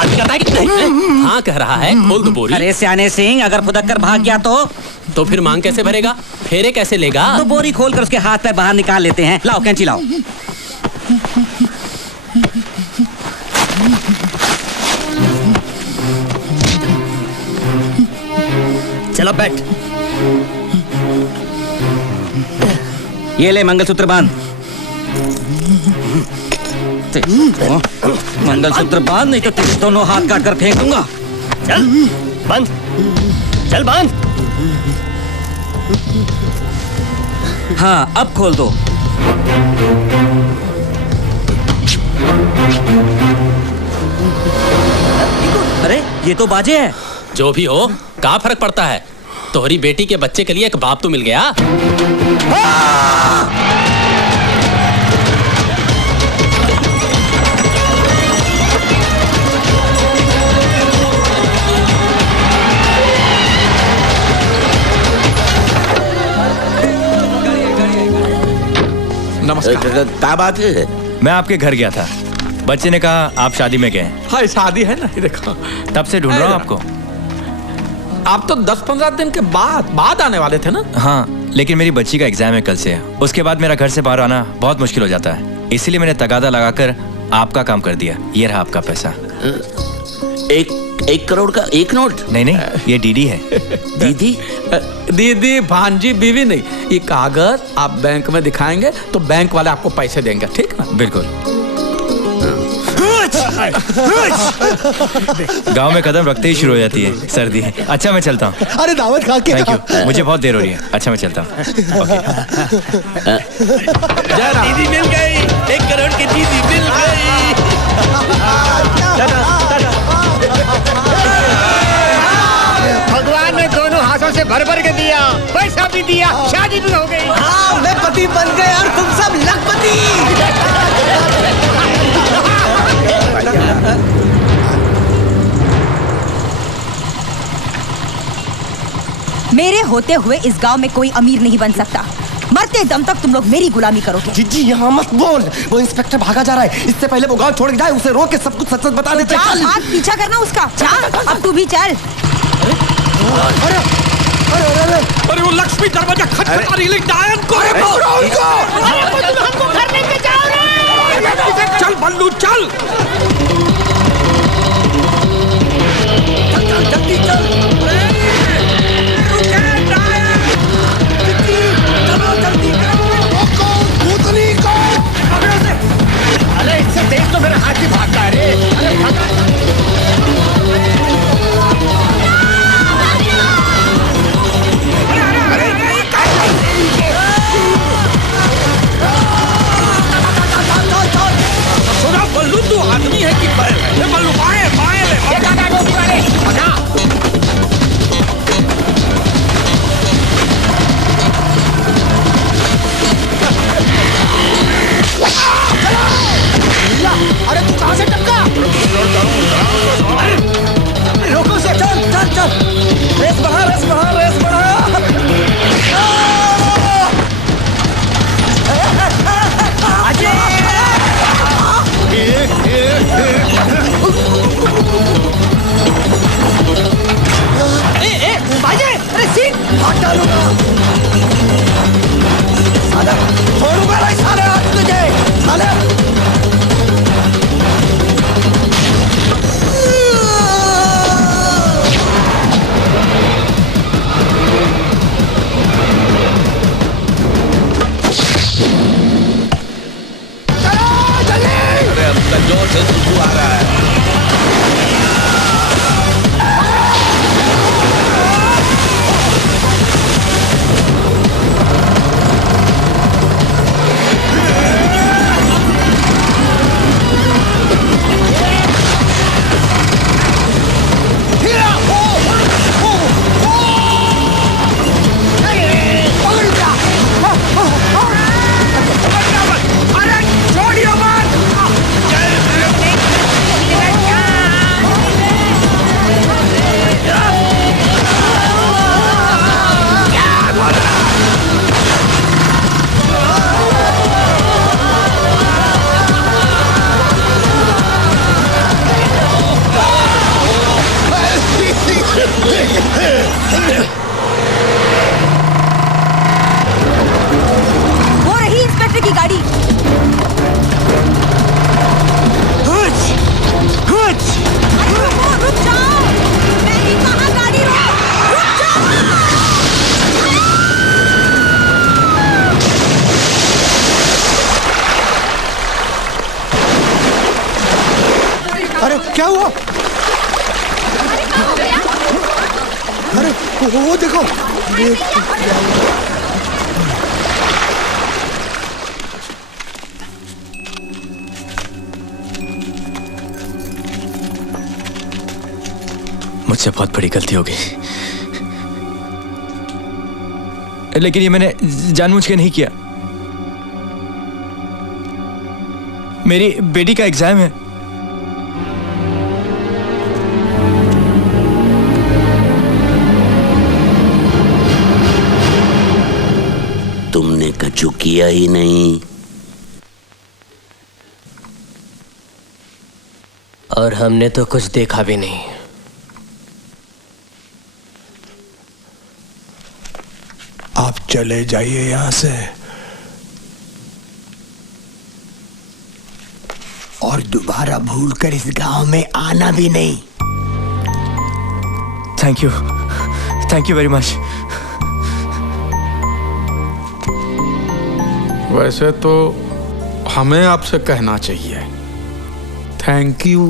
शादी करता है कि नहीं? हाँ कह रहा है, खोल दो बोरी। अरे सियाने सिंह, अगर फुदक कर भाग गया तो फिर मांग कैसे भरेगा, फेरे कैसे लेगा? तो बोरी खोल कर उसके हाथ पैर बाहर निकाल लेते हैं। लाओ कैंची लाओ। चलो बैठ। ये ले मंगलसूत्र बांध। मंगलसूत्र बांध, नहीं तो तेरे दोनों हाथ काट कर फेंक दूंगा। चल बंद, चल बंद। हाँ अब खोल दो। अरे ये तो बाजे है। जो भी हो, क्या फर्क पड़ता है? तोहरी बेटी के बच्चे के लिए एक बाप तो मिल गया। नमस्कार। क्या बात है? मैं आपके घर गया था, बच्चे ने कहा आप शादी में गए। हाँ शादी है ना, देखो तब से ढूंढ रहा हूँ आपको। आप तो 10-15 दिन के बाद आने वाले थे ना? हाँ, लेकिन मेरी बच्ची का एग्जाम है कल से। उसके बाद मेरा घर से बाहर आना बहुत मुश्किल हो जाता है, इसीलिए मैंने तगादा लगाकर आपका काम कर दिया। ये रहा आपका पैसा। एक करोड़ का एक नोट? नहीं, ये डीडी है। दीदी? दीदी भांजी बीवी नहीं, ये कागज आप बैंक में दिखाएंगे तो बैंक वाले आपको पैसे देंगे, ठीक ना? बिल्कुल। गांव में कदम रखते ही शुरू हो जाती है सर्दी। अच्छा मैं चलता हूँ। अरे दावत खा के। थैंक यू, मुझे बहुत देर हो रही है। अच्छा मैं चलता हूँ। दीदी मिल गई, 1 करोड़ की दीदी मिल गई। भगवान ने दोनों हाथों से भर भर के दिया, पैसा भी दिया, शादी भी हो गई। हाँ मैं पति बन गया और तुम सब लखपति। मेरे होते हुए इस गांव में कोई अमीर नहीं बन सकता। मरते दम तक तुम लोग मेरी गुलामी करोगे। जीजी यहाँ मत बोल, वो इंस्पेक्टर भागा जा रहा है। इससे पहले वो गांव छोड़ के जाए, उसे रोक के सब कुछ सच सच बता देते। चल भाग, पीछा करना उसका। चल अब तू भी चल। अरे वो लक्ष्मी दरवाजा खटखटा रही है, डायन को हमको घर लेके जाओ रे। चल बल्लू चल। जल्दी चल। अरे इससे तेज तो मेरा हाथ ही भागता है रे। सुना बल्लू, तू आदमी है कि बैल है? हुआ? अरे वो देखो, मुझसे बहुत बड़ी गलती हो गई, लेकिन ये मैंने जानबूझ के नहीं किया। मेरी बेटी का एग्जाम है। तुमने कछु किया ही नहीं। और हमने तो कुछ देखा भी नहीं। आप चले जाइए यहां से और दोबारा भूलकर इस गांव में आना भी नहीं। Thank you very much. वैसे तो हमें आपसे कहना चाहिए थैंक यू।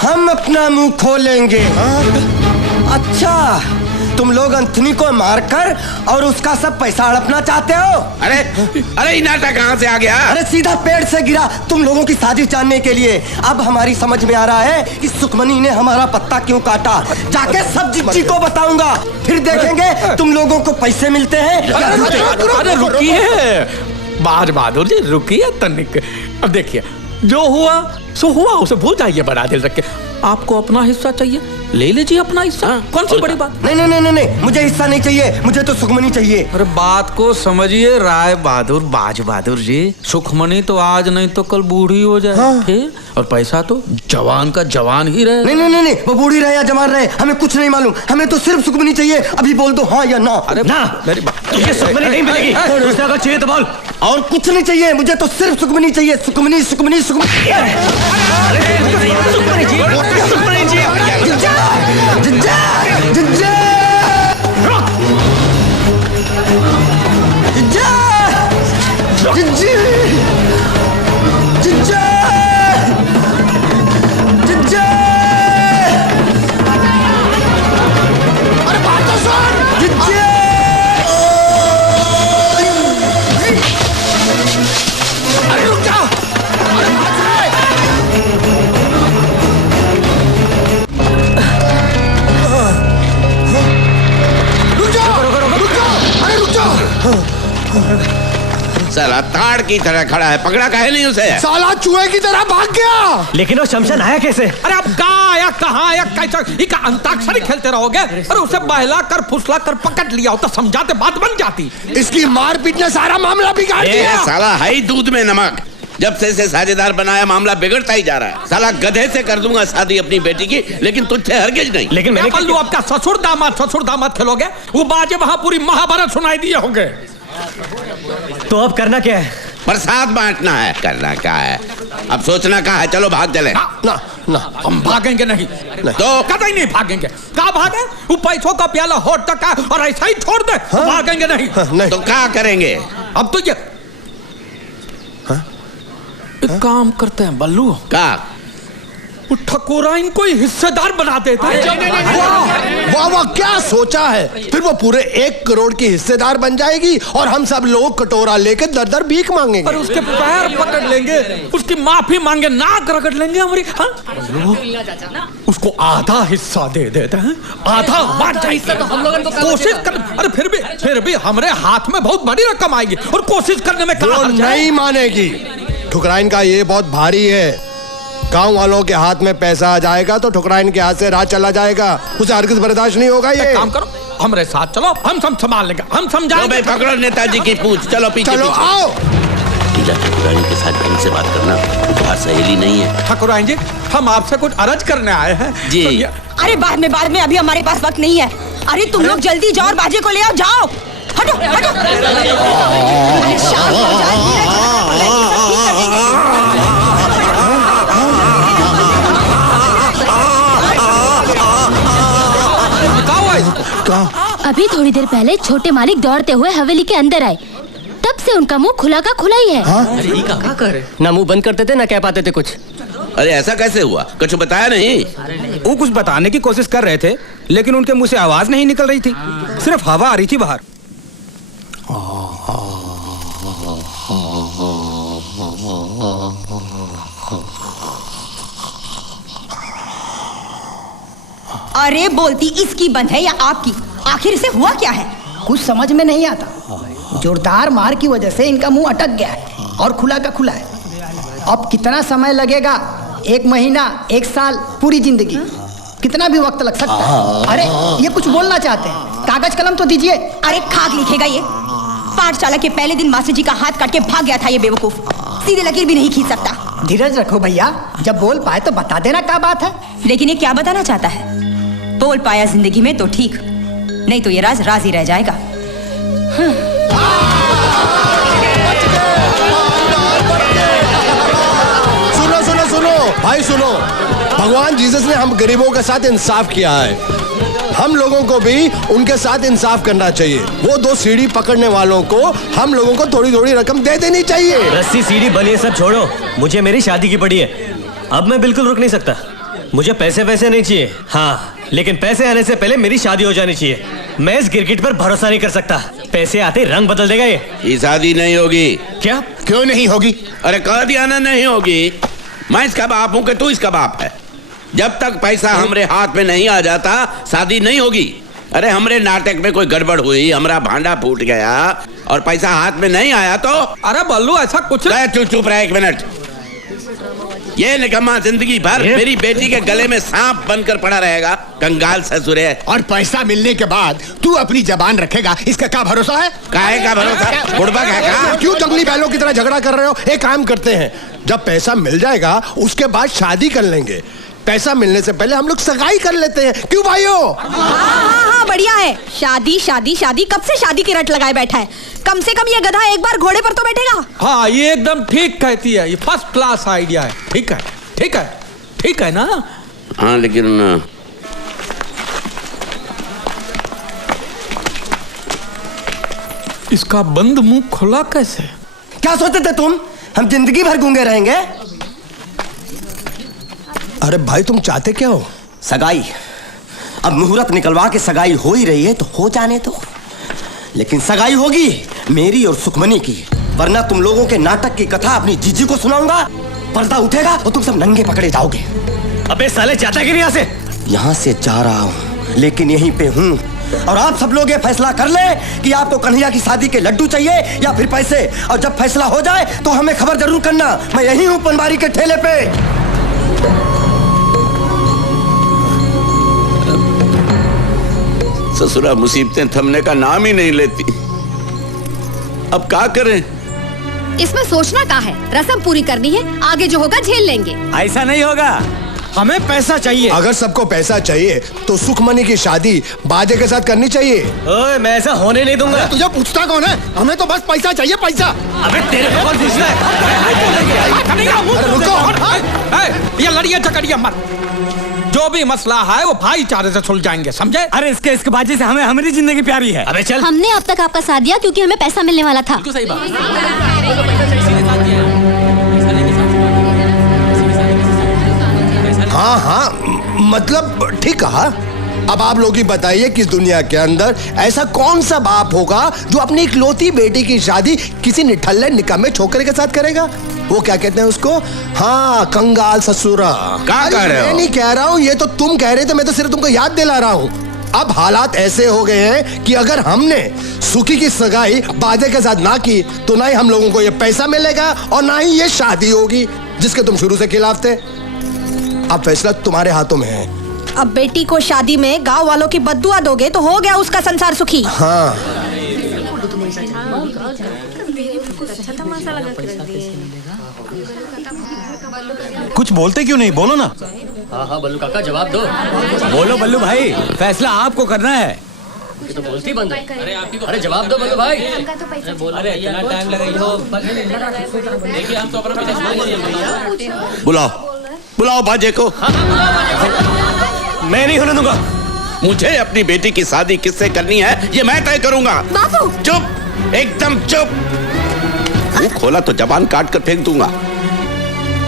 हम अपना मुंह खोलेंगे। अच्छा, तुम लोग अंथनी को मारकर और उसका सब पैसा हड़पना चाहते हो? अरे ये नाटक कहाँ से आ गया? अरे सीधा पेड़ से गिरा तुम लोगों की साजिश जानने के लिए। अब हमारी समझ में आ रहा है कि सुखमनी ने हमारा पत्ता क्यों काटा। जाके सब जिज्जी को बताऊंगा, फिर देखेंगे तुम लोगों को पैसे मिलते हैं। अरे रुकिए बाज बहादुर जी, रुकिए तनिक। अब देखिए, जो हुआ सो हुआ, उसे भूल जाइए बड़ा दिल रख के। आपको अपना हिस्सा चाहिए, ले लीजिए अपना हिस्सा। कौन सी बड़ी बात? नहीं नहीं नहीं नहीं, मुझे हिस्सा नहीं चाहिए, मुझे तो सुखमनी चाहिए। अरे बात को समझिए राय बहादुर, बाज बहादुर जी। सुखमनी तो आज नहीं तो कल बूढ़ी हो जाए। हाँ। फिर और पैसा तो जवान का जवान ही रहे। नहीं नहीं नहीं नहीं, वो बूढ़ी रहे या जवान रहे हमें कुछ नहीं मालूम, हमें तो सिर्फ सुखमनी चाहिए। अभी बोल दो हाँ या ना। अरे ना, मेरी बात तुझे सुखमनी नहीं मिलेगी। अगर चाहिए तो बोल। और कुछ नहीं चाहिए, मुझे तो सिर्फ सुखमनी चाहिए। सुखमनी सुखमनी सुखमनी। साला ताड़ की तरह खड़ा है, पकड़ा काहे नहीं उसे? साला चूहे की तरह भाग गया। लेकिन वो शमशान आया कैसे? अरे अब कहाँ आया, कहाँ आया, कैसा? इका अंताक्षरी खेलते रहोगे? अरे उसे बहला कर फुसला कर पकड़ लिया होता, समझाते बात बन जाती। इसकी मारपीट ने सारा मामला बिगाड़ दिया। साला है ही दूध में नमक। जब से इसे साझेदार बनाया मामला बिगड़ता ही जा रहा है। साला गधे से कर दूंगा शादी अपनी बेटी की, लेकिन तुझसे हरगिज नहीं। लेकिन मैंने कल आपका ससुर दामाद खेलोगे, वो बाजे वहां पूरी महाभारत सुनाई दिए होंगे। तो अब करना क्या है? प्रसाद बांटना है। करना क्या है? अब सोचना क्या है? चलो भाग चले। ना ना, हम भागेंगे नहीं, तो कतई नहीं भागेंगे। कहाँ भागे? वो पैसों का प्याला होठ तक है और ऐसा ही छोड़ दे। हाँ? भागेंगे नहीं। हाँ, नहीं। तो क्या करेंगे? अब तो ये एक काम करते हैं बल्लू, क्या? ठकुराइन को हिस्सेदार बना देते हैं। वाह वाह, क्या सोचा है? फिर वो पूरे 1 करोड़ की हिस्सेदार बन जाएगी और हम सब लोग कटोरा लेके दर दर भीख मांगेंगे। और उसके पैर पकड़ लेंगे, उसकी माफी मांगे, नाक रगड़ लेंगे हमारी। हाँ? उसको आधा हिस्सा दे देते हैं, आधा कोशिश कर। अरे फिर भी हमारे हाथ में बहुत बड़ी रकम आएगी और कोशिश करने में वो नहीं मानेगी। ठुकराइन का ये बहुत भारी है। गांव वालों के हाथ में पैसा आ जाएगा तो ठुकराइन के हाथ से राज चला जाएगा। उसे हरगिज बर्दाश्त नहीं होगा। ये काम करो, हमारे साथ चलो, हम सब संभाल लेंगे, हम समझाएंगे। पकड़ो नेताजी की पूंछ, चलो पीछे। चलो आओ। ठकुराइन के साथ ढंग से बात करना बहुत सहेली नहीं है। ठकुराइन जी, हम आपसे कुछ अर्ज करने आए हैं जी। अरे बाद में अभी हमारे पास वक्त नहीं है। अरे तुम लोग जल्दी जाओ और बाजे को ले आओ, जाओ। हटो हटो। अरे शांत हो जाओ। अभी थोड़ी देर पहले छोटे मालिक दौड़ते हुए हवेली के अंदर आए, तब से से उनका मुंह खुला का खुला ही है। ना मुंह बंद करते थे ना कह पाते थे कुछ। अरे ऐसा कैसे हुआ, कुछ बताया नहीं? वो कुछ बताने की कोशिश कर रहे थे, लेकिन उनके मुंह से आवाज नहीं निकल रही थी, सिर्फ हवा आ रही थी बाहर। अरे बोलती इसकी बंद है या आपकी? आखिर इसे हुआ क्या है? कुछ समझ में नहीं आता। जोरदार मार की वजह से इनका मुंह अटक गया है और खुला का खुला है। अब कितना समय लगेगा? 1 महीना, 1 साल, पूरी जिंदगी, कितना भी वक्त लग सकता है। अरे ये कुछ बोलना चाहते हैं, कागज कलम तो दीजिए। अरे खाक लिखेगा ये? पाठशाला के पहले दिन मास्टर जी का हाथ काट के भाग गया था ये बेवकूफ, सीधे लकीर भी नहीं खींच सकता। धीरज रखो भैया, जब बोल पाए तो बता देना क्या बात है। लेकिन ये क्या बताना चाहता है? बोल पाया जिंदगी में तो ठीक, नहीं तो ये राज राज ही रह जाएगा। सुनो सुनो सुनो भाई सुनो, भगवान जीसस ने हम गरीबों के साथ इंसाफ किया है, हम लोगों को भी उनके साथ इंसाफ करना चाहिए। वो 2 सीढ़ी पकड़ने वालों को हम लोगों को थोड़ी थोड़ी रकम दे देनी चाहिए। रस्सी सीढ़ी बलिए सब छोड़ो, मुझे मेरी शादी की पड़ी है। अब मैं बिल्कुल रुक नहीं सकता। मुझे पैसे वैसे नहीं चाहिए, हाँ, लेकिन पैसे आने से पहले मेरी शादी हो जानी चाहिए। मैं इस गिरगिट पर भरोसा नहीं कर सकता, पैसे आते रंग बदल देगा ये। शादी नहीं होगी। क्या? क्यों नहीं होगी? अरे कह दिया ना नहीं होगी। मैं इसका बाप हूं कि तू इसका बाप है। जब तक पैसा हमरे हाथ में नहीं आ जाता शादी नहीं होगी। अरे हमरे नाटक में कोई गड़बड़ हुई, हमारा भांडा फूट गया और पैसा हाथ में नहीं आया तो? अरे बल्लू ऐसा कुछ चुप चुप रहा 1 मिनट। ये निकम्मा जिंदगी भर मेरी बेटी के गले में सांप बनकर पड़ा रहेगा, कंगाल ससुर है। और पैसा मिलने के बाद तू अपनी जबान रखेगा, इसका क्या भरोसा है? काहे का भरोसा? बुढ़बा का? क्यों जंगली बैलों की तरह झगड़ा कर रहे हो? एक काम करते हैं, जब पैसा मिल जाएगा उसके बाद शादी कर लेंगे। पैसा मिलने से पहले हम लोग सगाई कर लेते हैं, क्यों भाइयों? हाँ, बढ़िया है। शादी शादी शादी, कब से शादी की रट लगाए बैठा है? कम से कम ये गधा एक बार घोड़े पर तो बैठेगा। हाँ, ये एकदम ठीक कहती है, ये फर्स्ट क्लास आइडिया है। ठीक है, ठीक है, ठीक है ना? हाँ, लेकिन इसका बंद मुंह खुला कैसे? क्या सोचते थे तुम, हम जिंदगी भर गूंगे रहेंगे? अरे भाई तुम चाहते क्या हो? सगाई। अब मुहूर्त निकलवा के सगाई हो ही रही है तो हो जाने दो, लेकिन सगाई होगी मेरी और सुखमनी की, वरना तुम लोगों के नाटक की कथा अपनी जीजी को सुनाऊंगा, पर्दा उठेगा और तुम सब नंगे पकड़े जाओगे। अबे साले जाता कि नहीं यहाँ से? यहाँ से जा रहा हूँ, लेकिन यहीं पे हूँ। और आप सब लोग ये फैसला कर ले कि आपको कन्हैया की शादी के लड्डू चाहिए या फिर पैसे। और जब फैसला हो जाए तो हमें खबर जरूर करना, मैं यहीं हूँ पनवारी के ठेले पे। ससुरा मुसीबतें थमने का नाम ही नहीं लेती। अब क्या करें? इसमें सोचना क्या है, रस्म पूरी करनी है, आगे जो होगा झेल लेंगे। ऐसा नहीं होगा, हमें पैसा चाहिए। अगर सबको पैसा चाहिए तो सुखमनी की शादी बाजे के साथ करनी चाहिए। ओए, मैं ऐसा होने नहीं दूंगा। तुझे पूछता कौन है? हमें तो बस पैसा चाहिए, पैसा। अबे तेरे को कौन पूछता है? ये लड़िया झगड़िया मत, जो भी मसला है वो भाईचारे से सुलझाएंगे, समझे? अरे इसके बाजी से हमें हमारी जिंदगी प्यारी है। अबे चल। हमने अब तक आपका साथ दिया क्योंकि हमें पैसा मिलने वाला था। सही बात। हाँ हाँ, मतलब ठीक कहा। अब आप लोग ही बताइए कि इस दुनिया के अंदर ऐसा कौन सा बाप होगा जो अपनी इकलौती बेटी की शादी किसी निठल्ले निकम्मे छोकरे के साथ करेगा? वो क्या कहते हैं उसको? हाँ, कंगाल ससुरा। क्या कह रहे हो? मैं नहीं कह रहा हूँ, ये तो तुम कह रहे थे, मैं तो सिर्फ तुमको याद दिला रहा हूँ। अब हालात ऐसे हो गए हैं कि अगर हमने सुखी की सगाई बाजे के साथ ना की तो ना ही हम लोगों को ये पैसा मिलेगा और ना ही ये शादी होगी जिसके तुम शुरू से खिलाफ थे। अब फैसला तुम्हारे हाथों में है। अब बेटी को शादी में गांव वालों की बद्दुआ दोगे तो हो गया उसका संसार सुखी। हाँ, कुछ बोलते क्यों नहीं, बोलो ना। हाँ हाँ बल्लू काका, जवाब दो। बोलो बल्लू भाई, फैसला आपको करना है। तो बोलती बंद है। अरे जवाब दो बल्लू भाई। अरे इतना टाइम लगेगा। देखिए हम तो अपना बुलाओ बुलाओ बाजे को। मैं नहीं होने दूंगा। मुझे अपनी बेटी की शादी किससे करनी है ये मैं तय करूंगा। बापू। चुप, एकदम चुप। मुंह खोला तो जबान काट कर फेंक दूंगा।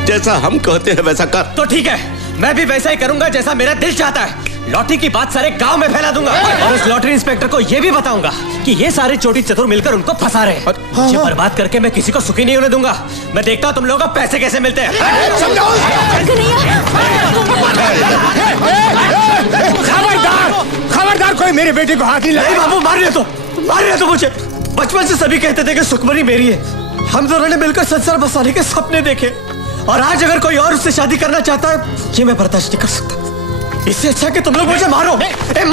जैसा हम कहते हैं वैसा कर। तो ठीक है, मैं भी वैसा ही करूंगा जैसा मेरा दिल चाहता है। लॉटरी की बात सारे गांव में फैला दूंगा और उस लॉटरी इंस्पेक्टर को ये भी बताऊंगा कि ये सारे चोटी चतुर मिलकर उनको फंसा रहे हैं। मुझे बर्बाद करके मैं किसी को सुखी नहीं होने दूंगा। मैं देखता हूँ तुम लोगों को पैसे कैसे मिलते हैं। खबरदार, कोई मेरे बेटे को हाथ नहीं लगाए। बाबू मार रहे तो मुझे। बचपन से सभी कहते थे कि सुखमनी मेरी है। हम दोनों ने मिलकर संसार बसाने के सपने देखे और आज अगर कोई और उससे शादी करना चाहता है, ये मैं बर्दाश्त नहीं कर सकता। इससे अच्छा कि तुम लोग मुझे मारो। मेरी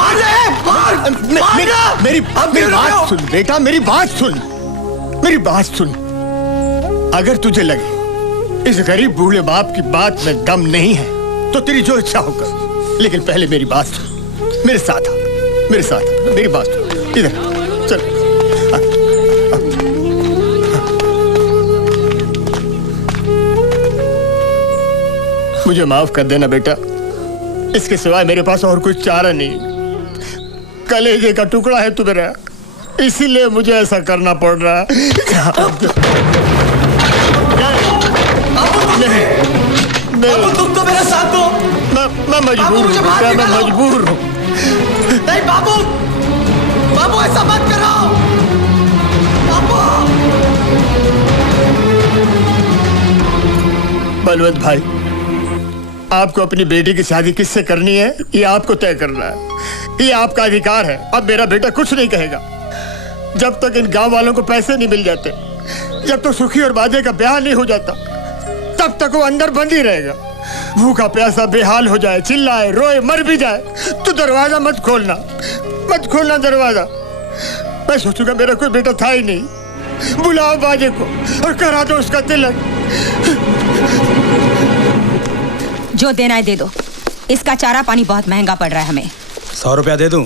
बात सुन बेटा, मेरी बात सुन। अगर तुझे लगे इस गरीब बूढ़े बाप की बात में दम नहीं है तो तेरी जो इच्छा हो कर, लेकिन पहले मेरी बात सुन। मेरे साथ मेरी बात सुन। इधर चल। मुझे माफ कर देना बेटा, इसके सिवाय मेरे पास और कोई चारा नहीं। कलेजे का टुकड़ा है तू मेरा, इसीलिए मुझे ऐसा करना पड़ रहा है। तुम तो मेरा साथ दो। मैं मजबूर हूँ। नहीं बाबू ऐसा मत करो। बलवंत भाई, आपको अपनी बेटी की शादी किससे करनी है ये आपको तय करना है। ये आपका अधिकार है। अब मेरा बेटा कुछ नहीं कहेगा जब तक इन गांव वालों को पैसे नहीं मिल जाते, जब तक सुखी और बाजे का ब्याह नहीं हो जाता, तब तक वो अंदर बंद ही रहेगा। भूखा प्यासा बेहाल हो जाए, चिल्लाए, रोए, मर भी जाए तो दरवाजा मत खोलना दरवाजा। मैं सोचूंगा मेरा कोई बेटा था ही नहीं। बुलाओ बाजे को और करा दो उसका तिलक। जो देना है दे दो। इसका चारा पानी बहुत महंगा पड़ रहा है हमें। 100 रुपया दे दूं?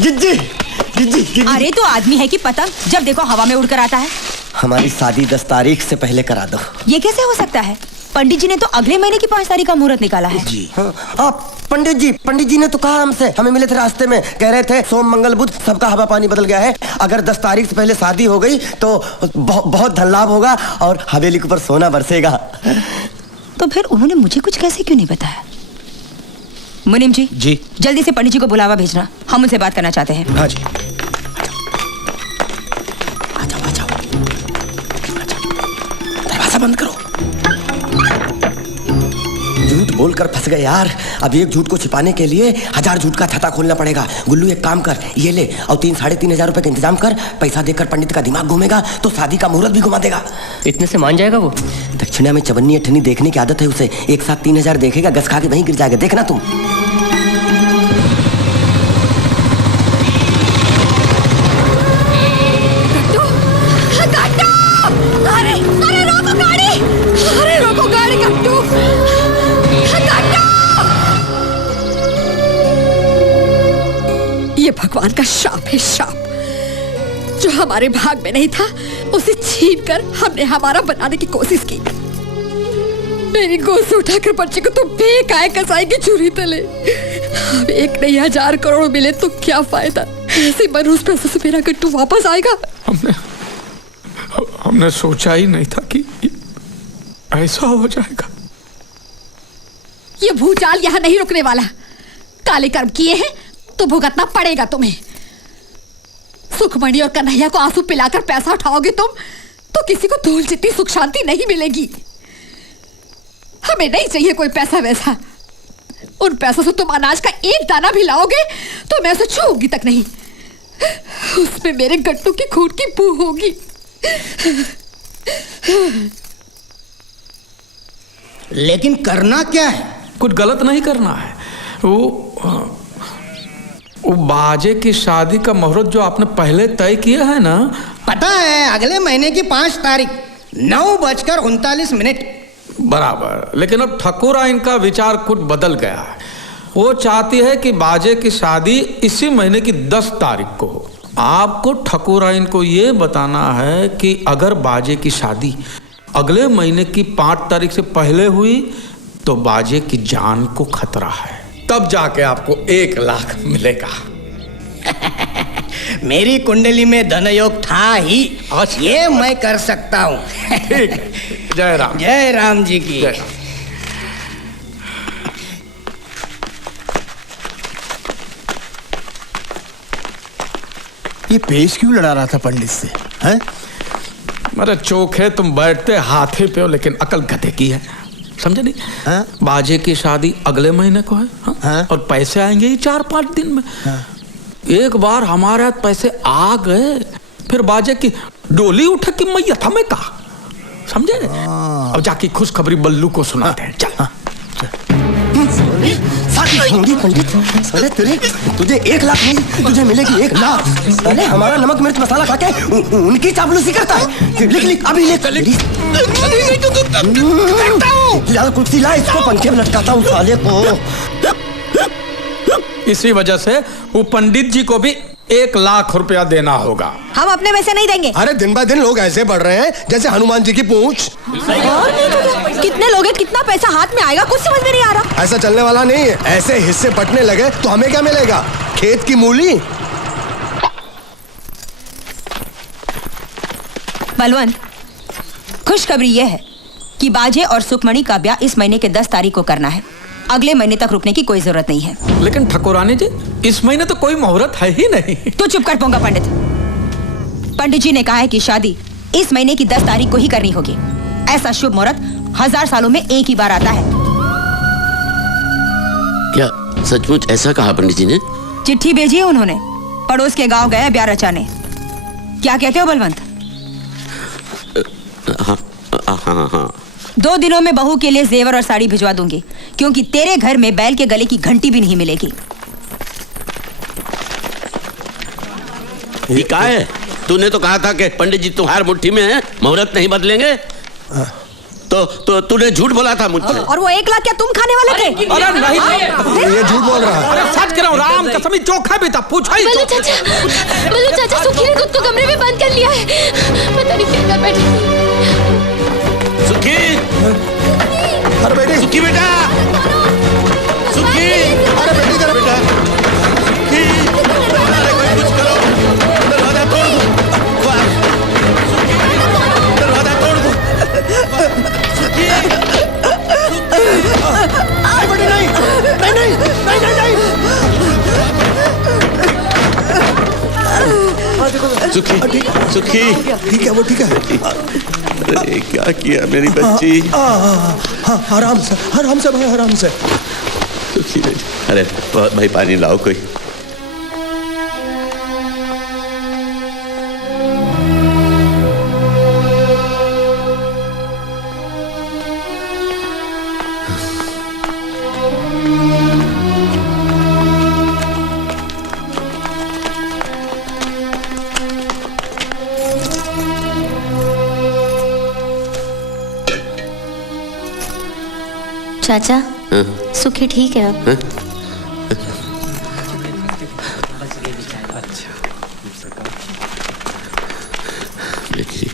जिद्दी। अरे तो आदमी है कि पतंग, जब देखो हवा में उड़कर आता है। हमारी शादी 10 तारीख से पहले करा दो। ये कैसे हो सकता है? पंडित जी ने तो अगले महीने की 5 तारीख का मुहूर्त निकाला है। जी हाँ, पंडित जी ने तो कहा हमसे, हमें मिले थे रास्ते में, कह रहे थे सोम मंगल बुध सबका हवा पानी बदल गया है। अगर 10 तारीख से पहले शादी हो गई तो बहुत धन लाभ होगा और हवेली के ऊपर सोना बरसेगा। तो फिर उन्होंने मुझे कुछ कैसे क्यों नहीं बताया? मुनीम जी, जल्दी से पंडित जी को बुलावा भेजना, हम उनसे बात करना चाहते हैं। हाँ जी। दरवाजा बंद करो। झूठ बोलकर फंस गए यार। अब एक झूठ को छिपाने के लिए 1000 झूठ का छाता खोलना पड़ेगा। गुल्लू एक काम कर, ये ले और 3-3.5 हजार रुपए का इंतजाम कर। पैसा देकर पंडित का दिमाग घूमेगा तो शादी का मुहूर्त भी घुमा देगा। इतने से मान जाएगा वो? दक्षिणा में चवन्नी अठन्नी देखने की आदत है उसे। एक साथ 3 हजार देखेगा, गस खा के वहीं गिर जाएगा, देखना तुम। ये भगवान का शाप है, शाप। जो हमारे भाग में नहीं था उसे छीनकर हमने हमारा बनाने की कोशिश की। मेरी गोद से उठाकर बच्चे को तो फेंक आए कसाई की चूरी तले। अब 1 नहीं 1000 करोड़ मिले तो क्या फायदा? ऐसे मनहूस पैसों से मेरा गट्टू वापस आएगा? हमने सोचा ही नहीं था कि ऐसा हो जाएगा। ये भूचाल यहाँ नहीं रुकने वाला। काले कर्म किए हैं तो भुगतना पड़ेगा तुम्हें। सुखमणि और कन्हैया को आंसू पिलाकर पैसा उठाओगे तुम तो किसी को धूल जितनी सुख शांति नहीं मिलेगी। हमें नहीं चाहिए कोई पैसा वैसा। उन पैसों से तुम अनाज का एक दाना भी लाओगे तो मैं उसे छूऊंगी तक नहीं। उसमें मेरे गट्टू की खून की बू होगी। लेकिन करना क्या है? कुछ गलत नहीं करना है। वो बाजे की शादी का मुहूर्त जो आपने पहले तय किया है ना, पता है, अगले महीने की 5 तारीख 9:39 बराबर। लेकिन अब ठकुरा इनका विचार कुछ बदल गया है। वो चाहती है कि बाजे की शादी इसी महीने की 10 तारीख को हो। आपको ठकुरा इनको ये बताना है कि अगर बाजे की शादी अगले महीने की 5 तारीख से पहले हुई तो बाजे की जान को खतरा है, तब जाके आपको 1 लाख मिलेगा। मेरी कुंडली में धनयोग था ही, ये मैं कर सकता हूँ। ठीक है, जय राम। जय राम जी की। जय। ये पेश क्यों लड़ा रहा था पंडित से? हैं? मेरे चोखे, तुम बैठते हाथी पे हो लेकिन अकल गधे की है, समझे नहीं? हाँ? बाजे की शादी अगले महीने को है, हाँ? हाँ? और पैसे आएंगे ही 4-5 दिन में। हाँ? एक बार हमारे हाथ पैसे आ गए, फिर बाजे की डोली उठे कि मैया था मैं कहा, समझे? अब जाके खुशखबरी बल्लू को सुनाते हैं। चल। पंडित, साले तेरे, तुझे 1 लाख नहीं, तुझे मिलेगी 1 लाख। साले हमारा नमक मिर्च मसाला खा के उनकी चापलूसी करता है। लिख अभी लिख। ला कुर्सी ला, इसको पंखे में लटकाता हूँ साले को। इसी वजह से वो पंडित जी को भी 1 लाख रुपया देना होगा। हम अपने में से नहीं देंगे। अरे दिन ब दिन लोग ऐसे बढ़ रहे हैं जैसे हनुमान जी की पूंछ। और नहीं तो कितने लोग हैं, कितना पैसा हाथ में आएगा, कुछ समझ में नहीं आ रहा। ऐसा चलने वाला नहीं है। ऐसे हिस्से बंटने लगे तो हमें क्या मिलेगा? खेत की मूली। बलवंत, खुशखबरी यह है कि बाजे और सुखमणि का ब्याह इस महीने के 10 तारीख को करना है। अगले महीने तक रुकने की कोई जरूरत नहीं है। लेकिन ठकुरानी जी, इस महीने तो कोई मुहूर्त है ही नहीं। तू चुप कर पोंगा पंडित। पंडित जी ने कहा है कि शादी इस महीने की 10 तारीख को ही करनी होगी। ऐसा शुभ मुहूर्त 1000 सालों में एक ही बार आता है। क्या सचमुच ऐसा कहा पंडित जी ने? चिट्ठी भेजी है उन्होंने। पड़ोस के गांव गए ब्याह रचाने। क्या कहते हो बलवंत? हाँ। 2 दिनों में बहू के लिए जेवर और साड़ी भिजवा दूंगी, क्योंकि तेरे घर में बैल के गले की घंटी भी नहीं मिलेगी। ये क्या है? तूने तो कहा था कि पंडित जी तुम्हारी मुट्ठी में है, मुहूर्त नहीं बदलेंगे। तो तूने झूठ बोला था मुझसे। और वो 1 लाख क्या तुम खाने वाले थे? अरे नहीं, ये झूठ बोल रहा है। अरे सच कह रहा हूँ, राम कसम, चोखा भी था। पूछा ही बल्लू चाचा, सुखी ने खुद को कमरे में बंद कर लिया है। पता नहीं क्या कर बैठी। सुखी, अरे बेटी, सुखी बेटा, सुखी, अरे बेटी जरा बेटा, सुखी, अरे कोई कुछ करो, दरवाजा तोड़ दो, दरवाजा तोड़ दो, सुखी, अरे बेटी नहीं, सुखी, सुखी, ठीक है, वो ठीक है। अरे क्या किया मेरी बच्ची? आराम से भाई, आराम से। सुखी बेटी, अरे भाई पानी लाओ कोई। चाचा, सुखी ठीक है अब? देखिए